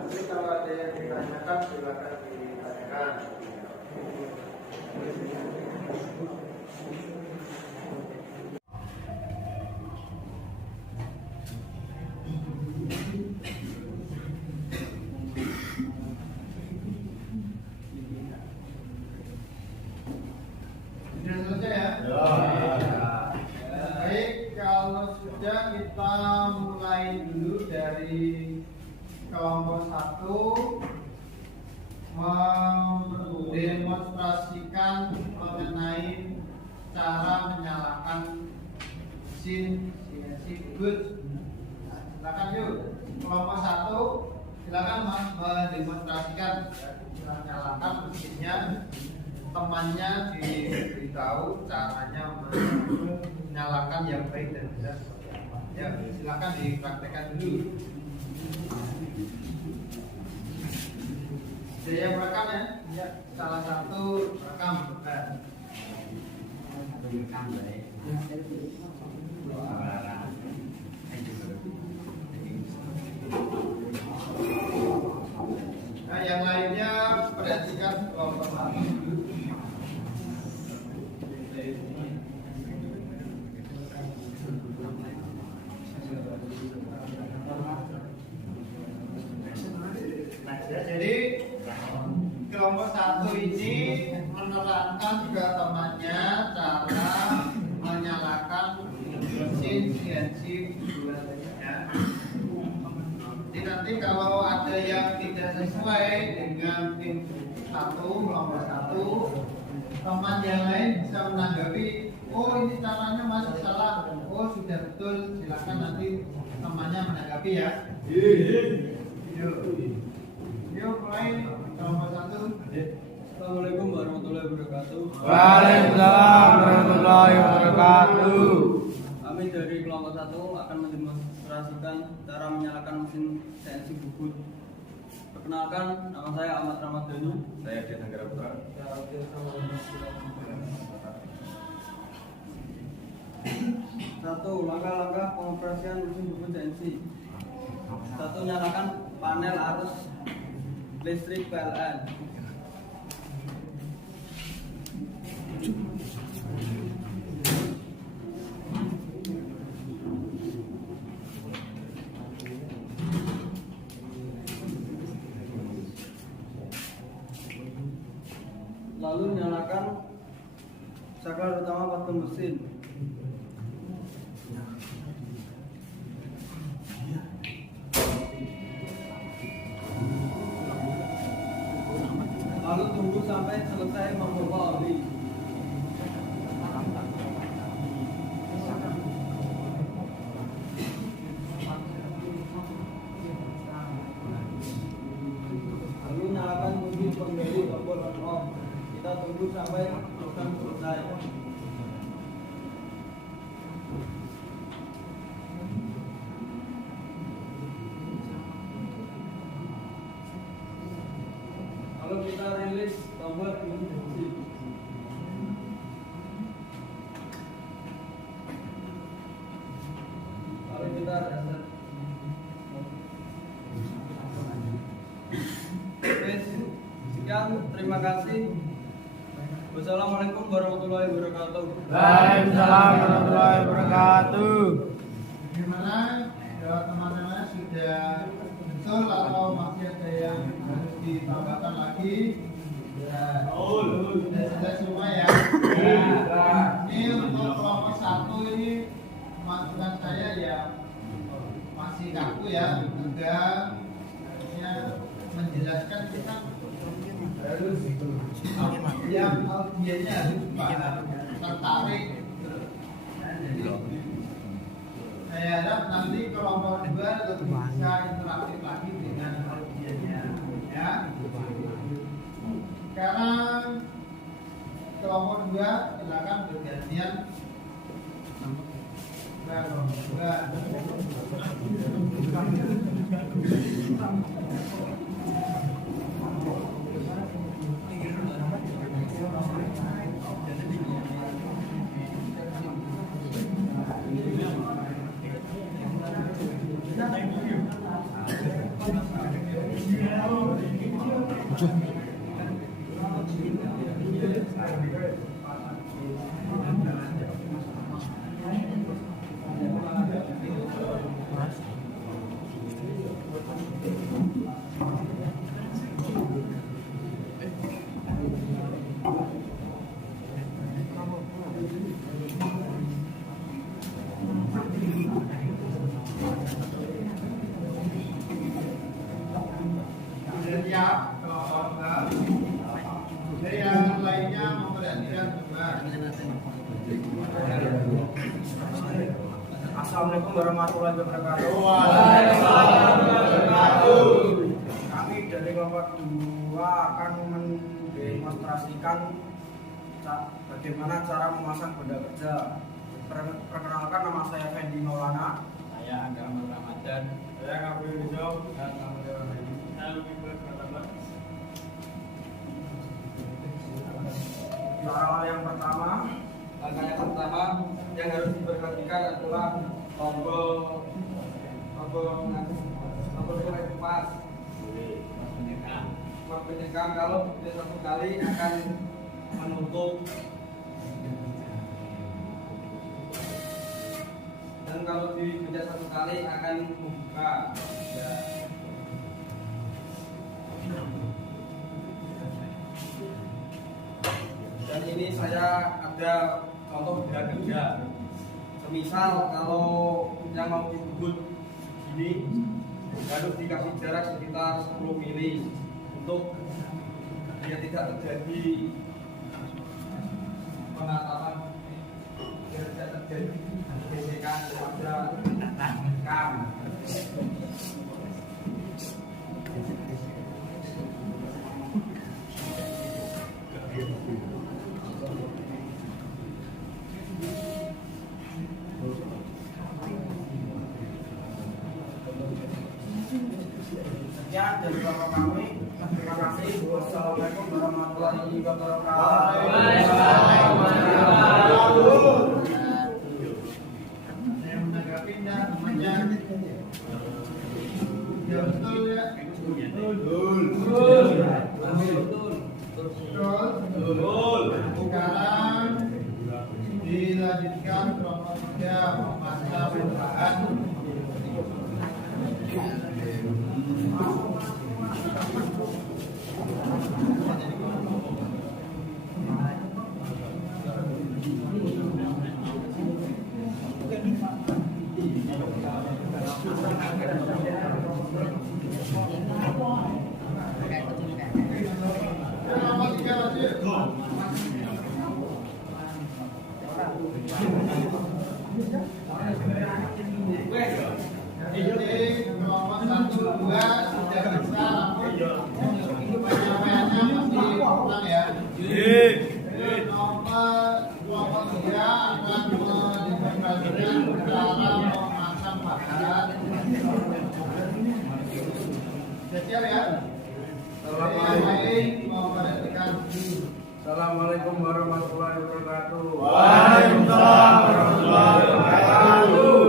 Nanti kalau ada yang ditanyakan silakan ditanyakan. Sudah selesai ya? Baik, kalau sudah kita mulai dulu dari kelompok 1 mendemonstrasikan mengenai cara menyalakan mesin CNC good. Nah, silakan yuk, kelompok 1 silakan mendemonstrasikan, ya, nyalakan mesinnya, temannya diberitahu caranya menyalakan yang baik dan benar seperti apa. Ya, silakan dipraktekkan dulu. Saya merekam ya, ya, salah satu rekam benar. Nah, yang lainnya perhatikan kelompok satu. Jadi kelompok satu ini menerangkan ke temannya cara menyalakan mesin CNC ya. Jadi nanti kalau ada yang tidak sesuai dengan tim satu, kelompok satu, teman yang lain bisa menanggapi, oh ini caranya masih salah, oh sudah betul, silakan nanti temannya menanggapi ya. Yuk mulai kelompok satu. Assalamualaikum warahmatullahi wabarakatuh. Waalaikumsalam warahmatullahi wabarakatuh. Kami dari kelompok 1 akan mendemonstrasikan cara menyalakan mesin CNC bubut. Perkenalkan, nama saya Ahmad Ramadhani. Saya Dian Anggara Putra. Satu, langkah-langkah pengoperasian mesin bubut CNC. Satu, nyalakan panel arus listrik PLN. Lalu nyalakan saklar utama patung mesin. Lalu tunggu sampai selesai membawa oli. Lalu nyalakan mobil pengendali tombol on off. Kita tunggu sampai program selesai. Lalu kita rilis tombol emergency. Lalu kita reset. Oke, sekian, terima kasih. Wassalamualaikum warahmatullahi wabarakatuh. Waalaikumsalam warahmatullahi wabarakatuh. Gimana? Ya, teman-teman sudah betul atau masih ada yang harus ditambahkan lagi? Ya, sudah selesai semua ya. Ini untuk kelompok satu ini masukan saya ya masih kaku ya, enggak harusnya menjelaskan kita harus yang audiennya harus paham, tertarik. Saya harap nanti kelompok 2 lebih bisa interaktif lagi dengan audiennya, ya. Sekarang kelompok 2 silakan bergantian. Kelompok 2 siap kelompok 2. Jadi yang lainnya memperhatikan juga. Assalamualaikum warahmatullahi wabarakatuh. Waalaikumsalam warahmatullahi wabarakatuh. dari kelompok 2 akan mendemonstrasikan bagaimana cara memasang benda kerja. Perkenalkan, nama saya Fendi Maulana. Saya Agama Ramadan. Saya Kabir Rizal. Saya lebih berpendapat. Langkah yang pertama yang harus diperhatikan adalah tombol pengepas. Penyekam kalau begitu satu kali akan menutup, dan kalau dipencet satu kali akan membuka. Ya. Dan ini saya ada contoh benda kerja. Semisal kalau yang mau dibubut ini harus dikasih jarak sekitar 10 mili untuk biar tidak terjadi pengatapan, biar tidak terjadi gesekan pada kam. Sekian dari bapak kami. Terima kasih. Wassalamualaikum warahmatullahi wabarakatuh. Saya menanggapi namanya. Ya betul ya. Betul. Sekarang dilanjutkan kelompok 3 masa perubahan. Jadi kelompok 1, 2 sudah bisa, namun penyampaiannya masih kurang ya. Kelompok 3 akan mendemonstrasikan cara memasang bahan. Siap ya? Assalamualaikum warahmatullahi wabarakatuh. Waalaikumsalam warahmatullahi wabarakatuh.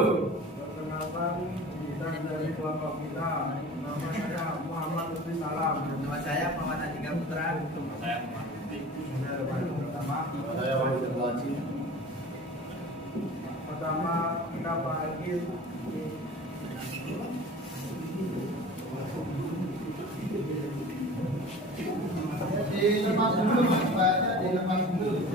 Perkenalkan, kita dari kelompok kita. Nama saya Muhammad Lutfi Salam. Nama saya Muhammad Andika Putra. Saya Muhammad Saya pertama kita bagi dilepas dulu mas, baca dilepas dulu.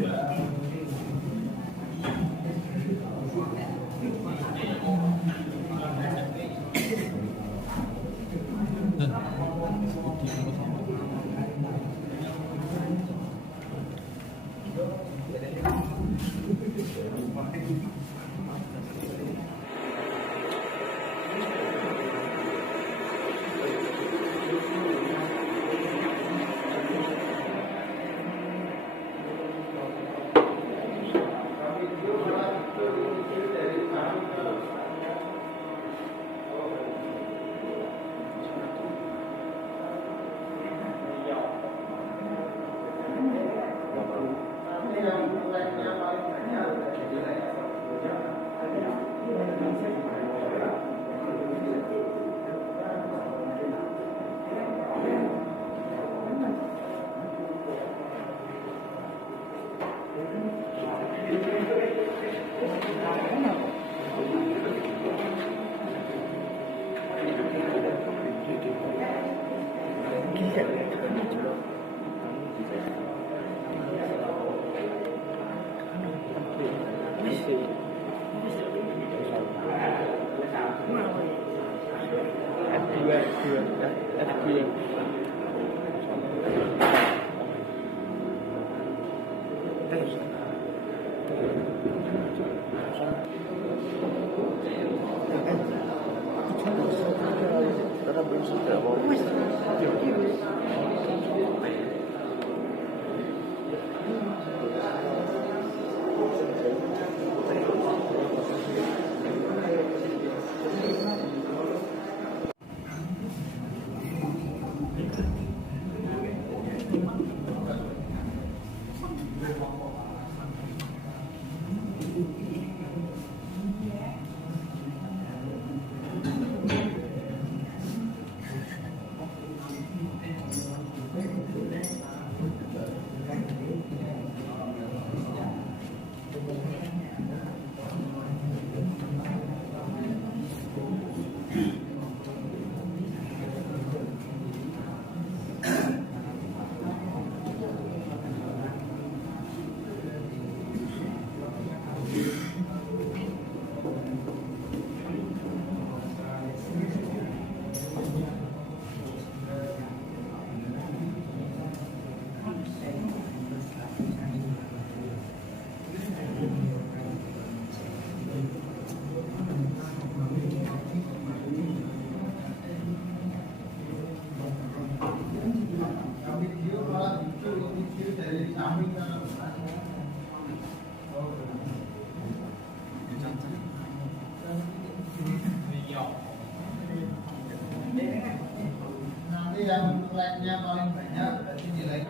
Nanti yang like-nya paling banyak berarti nilai.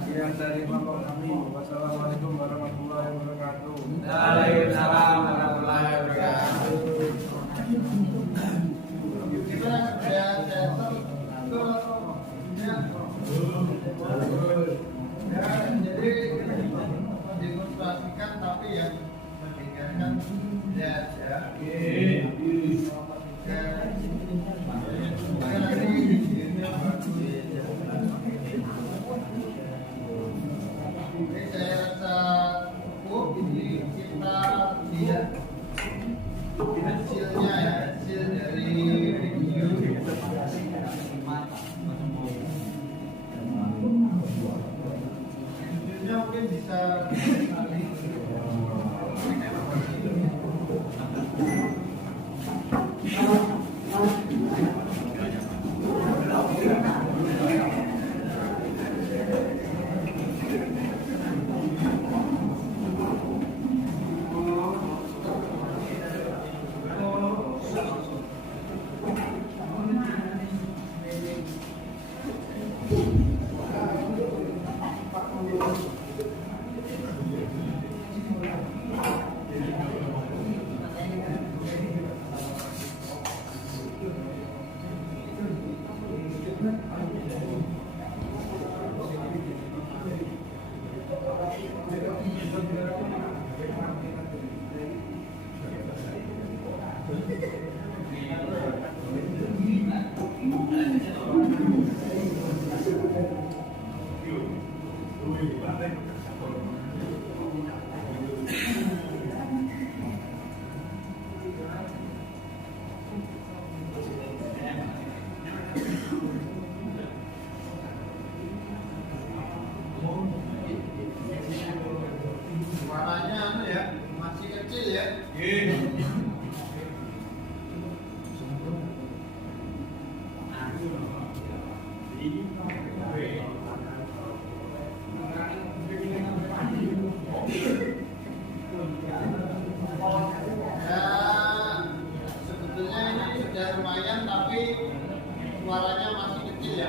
Sekian dari kelompok kami. Wassalamualaikum warahmatullahi wabarakatuh. Waalaikumsalam warahmatullahi wabarakatuh. Gimana kerja center? Ya, jadi demonstrasikan tapi yang mendengarkan lihat ya. Oke, saya rasa cukup. Ini kita lihat hasilnya ya, hasil dari review. Judulnya mungkin bisa suaranya anu ya, masih kecil ya. Sebetulnya ini sudah lumayan tapi suaranya masih kecil ya.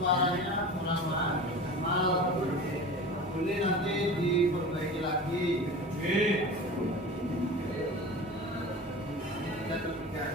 Suaranya kurang maksimal, boleh nanti diperbaiki lagi. Kita teruskan.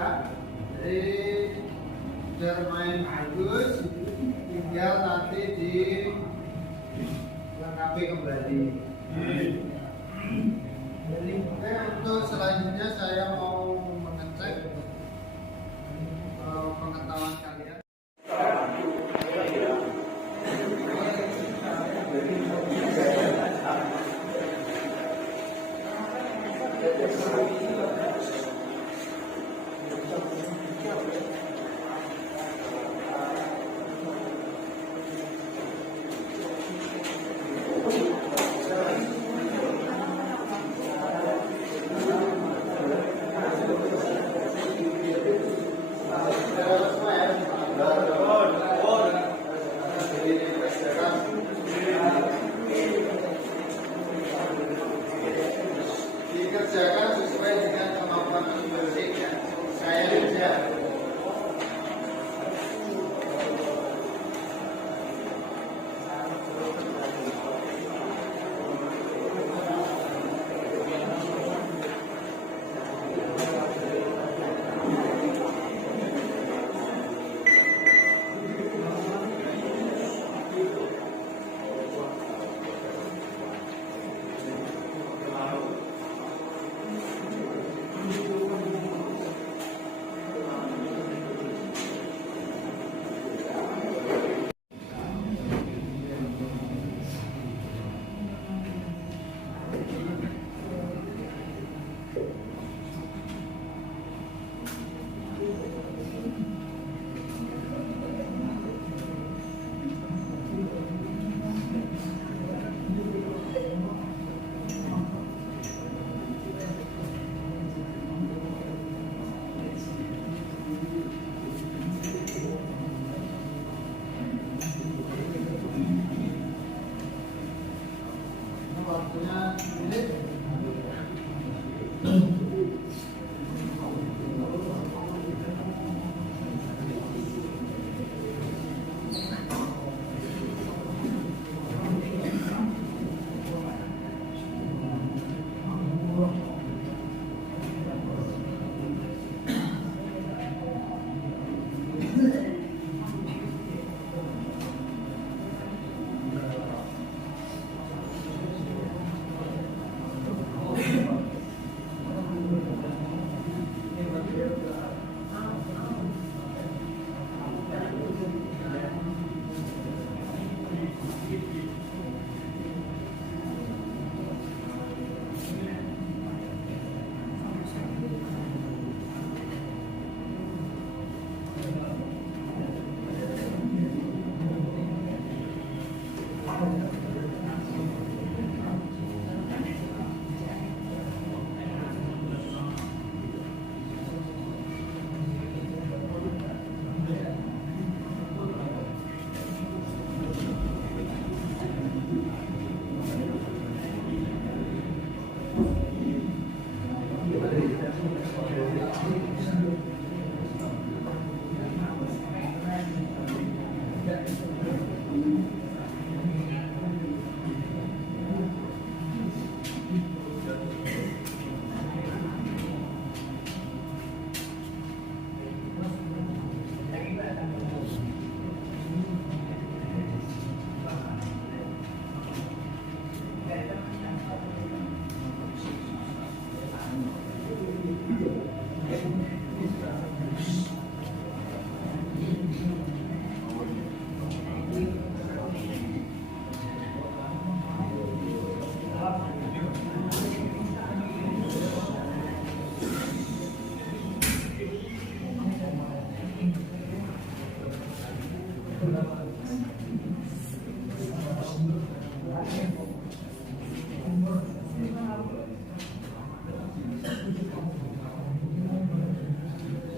ya. Jadi bermain bagus, tinggal nanti dilengkapi kembali. Jadi untuk selanjutnya saya mau mengecek pengetahuan kalian. Dikerjakan sesuai dengan kemampuan masing-masing ya. Saya kerja. Waktunya ini.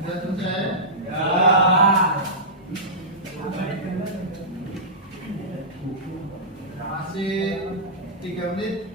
Sudah selesai? Ya. Masih 3 menit.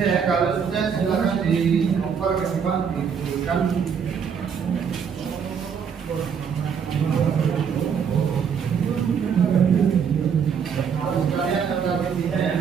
Ya, kalau sudah silakan di cover ke Bang, diberikan. Sekalian tentang intinya ya.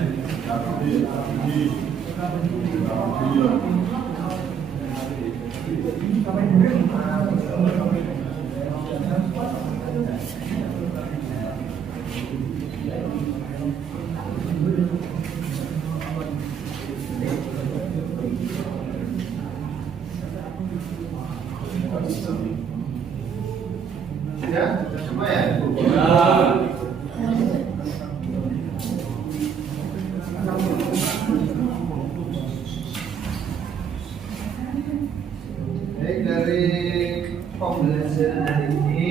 Sudah semua ya? Baik, dari pembelajaran hari ini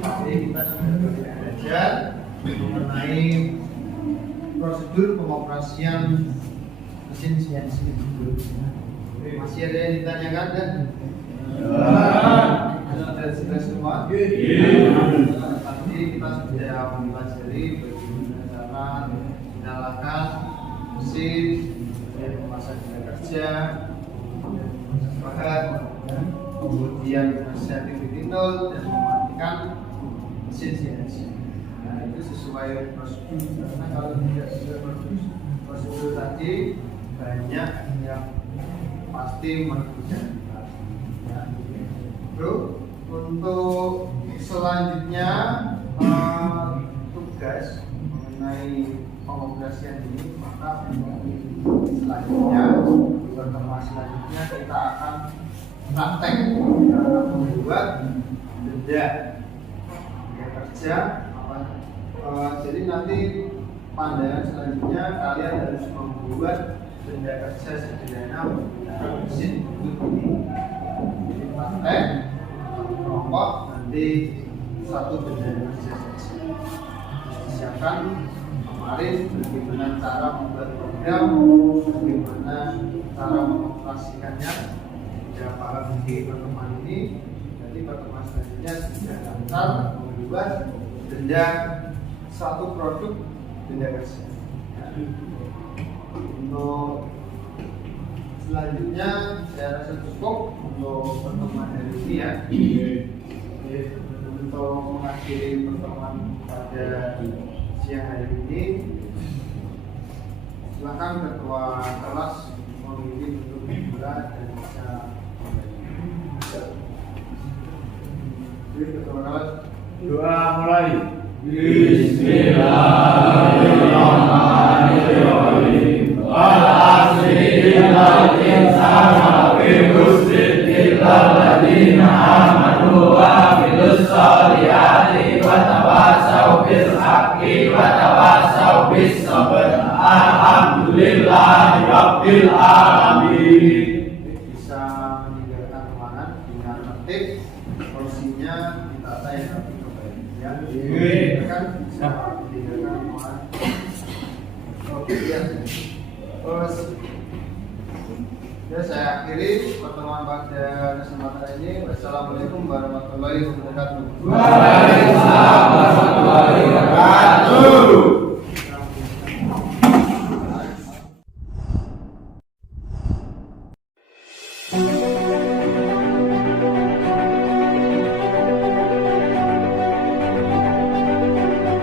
pasti kita sudah belajar mengenai prosedur pengoperasian mesin CNC. Masih ada yang ditanyakan kan? Sudah jelas semua? Nanti kita sudah mempelajari bagaimana cara menyalakan mesin, memasang tenaga kerja, bahan, kemudian men-setting di titel dan mematikan mesin CNC. Nah, itu sesuai prosedur. Karena kalau tidak sesuai prosedur tadi banyak yang pasti merugikan kita. Bro, untuk selanjutnya tugas mengenai pengoperasian ini, maka selanjutnya di pertemuan selanjutnya kita akan praktek membuat benda kerja. Jadi nanti pandangan selanjutnya kalian harus membuat benda kerja sederhana menggunakan mesin ini. Jadi praktek kelompok nanti satu benda kerja saja. Disiapkan kemarin bagaimana cara membuat program, bagaimana cara mengoperasikannya. Sudah paham di pertemuan ini, jadi pertemuan selanjutnya sudah lancar membuat benda satu produk benda kerja. Untuk selanjutnya saya rasa cukup untuk pertemuan hari ini ya. Untuk mengakhiri pertemuan pada siang hari ini, silakan ketua kelas memimpin untuk memulai dan bisa ketua kelas Doa mulai. Bismillahirrahmanirrahim. Wal 'asri innal insana lafi khusr illa alladziina aamanu wa 'amilus shalihati wa tawassaw bil haqqi wa tawassaw bis sabr. Alhamdulillahi rabbil alamin. Bisa meninggalkan ruangan dengan tertib, kursinya ditata yang rapi kembali ya. Kan bisa meninggalkan ruangan. Oke ya. Terus Ya, saya akhiri pertemuan pada kesempatan ini. Wassalamualaikum warahmatullahi wabarakatuh. Waalaikumsalam warahmatullahi wabarakatuh.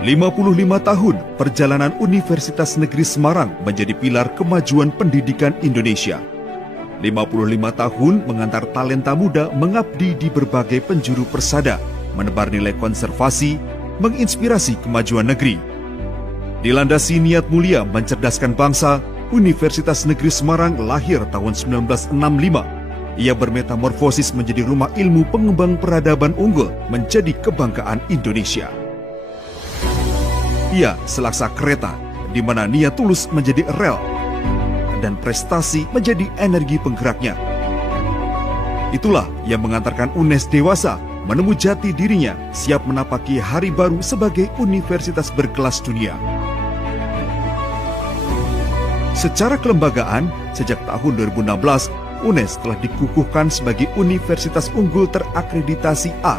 ...55 tahun perjalanan Universitas Negeri Semarang menjadi pilar kemajuan pendidikan Indonesia. 55 tahun mengantar talenta muda mengabdi di berbagai penjuru persada, menebar nilai konservasi, menginspirasi kemajuan negeri. Dilandasi niat mulia mencerdaskan bangsa, Universitas Negeri Semarang lahir tahun 1965. Ia bermetamorfosis menjadi rumah ilmu pengembang peradaban unggul menjadi kebanggaan Indonesia. Ia selaksa kereta, di mana niat tulus menjadi rel, dan prestasi menjadi energi penggeraknya. Itulah yang mengantarkan UNES dewasa menemui jati dirinya, siap menapaki hari baru sebagai universitas berkelas dunia. Secara kelembagaan, sejak tahun 2016, UNES telah dikukuhkan sebagai universitas unggul terakreditasi A.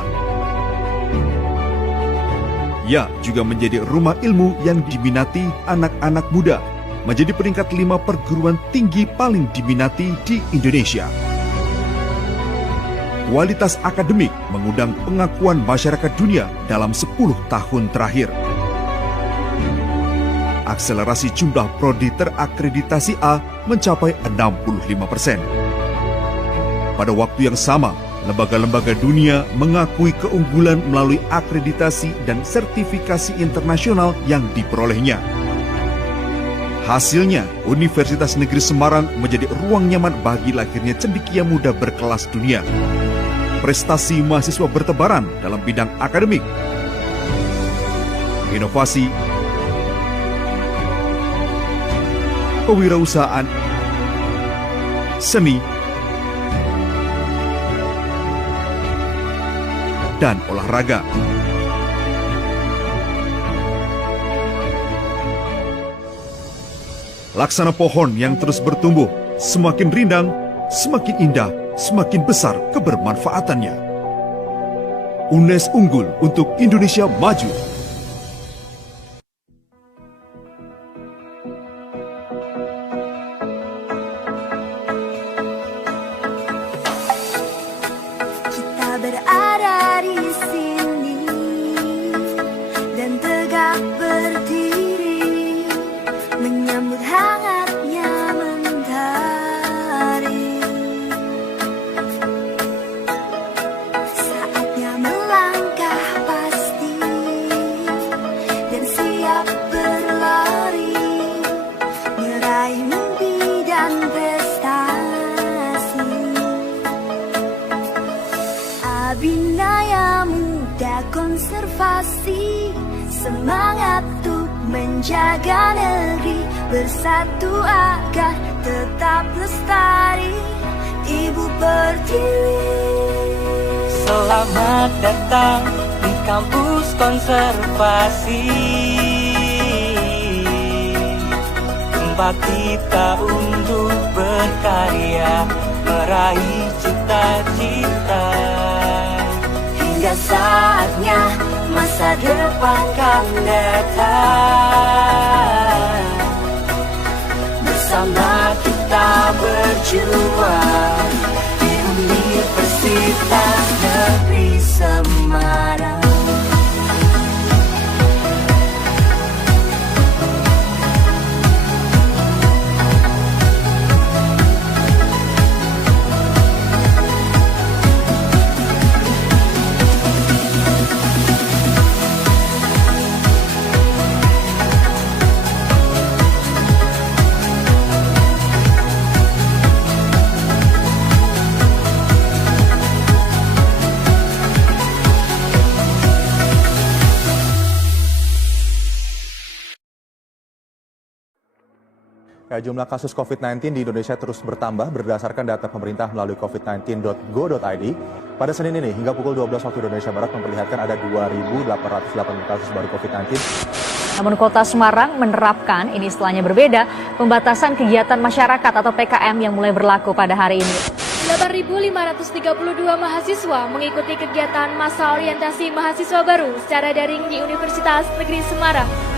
Ia juga menjadi rumah ilmu yang diminati anak-anak muda, menjadi peringkat 5 perguruan tinggi paling diminati di Indonesia. Kualitas akademik mengundang pengakuan masyarakat dunia dalam 10 tahun terakhir. Akselerasi jumlah prodi terakreditasi A mencapai 65%. Pada waktu yang sama, lembaga-lembaga dunia mengakui keunggulan melalui akreditasi dan sertifikasi internasional yang diperolehnya. Hasilnya, Universitas Negeri Semarang menjadi ruang nyaman bagi lahirnya cendekia muda berkelas dunia. Prestasi mahasiswa bertebaran dalam bidang akademik, inovasi, kewirausahaan, seni, dan olahraga. Laksana pohon yang terus bertumbuh, semakin rindang, semakin indah, semakin besar kebermanfaatannya. UNES unggul untuk Indonesia maju. Kita berada di sini dan tegak berdiri menyambut hangatnya mentari. Saatnya melangkah pasti dan siap berlari, meraih mimpi dan prestasi. Abinaya Muda Konservasi, semangat untuk menjaga negeri, bersatu agar tetap lestari. Ibu Pertiwi. Selamat datang di kampus konservasi, tempat kita untuk berkarya, meraih cita-cita. Hingga saatnya masa depan kan datang, bersama kita berjuang di Universitas Negeri Semarang. Jumlah kasus COVID-19 di Indonesia terus bertambah berdasarkan data pemerintah melalui covid19.go.id. Pada Senin ini, hingga pukul 12 waktu Indonesia Barat memperlihatkan ada 2.808 kasus baru COVID-19 Namun Kota Semarang menerapkan, ini istilahnya berbeda, pembatasan kegiatan masyarakat atau PKM yang mulai berlaku pada hari ini. 8.532 mahasiswa mengikuti kegiatan masa orientasi mahasiswa baru secara daring di Universitas Negeri Semarang.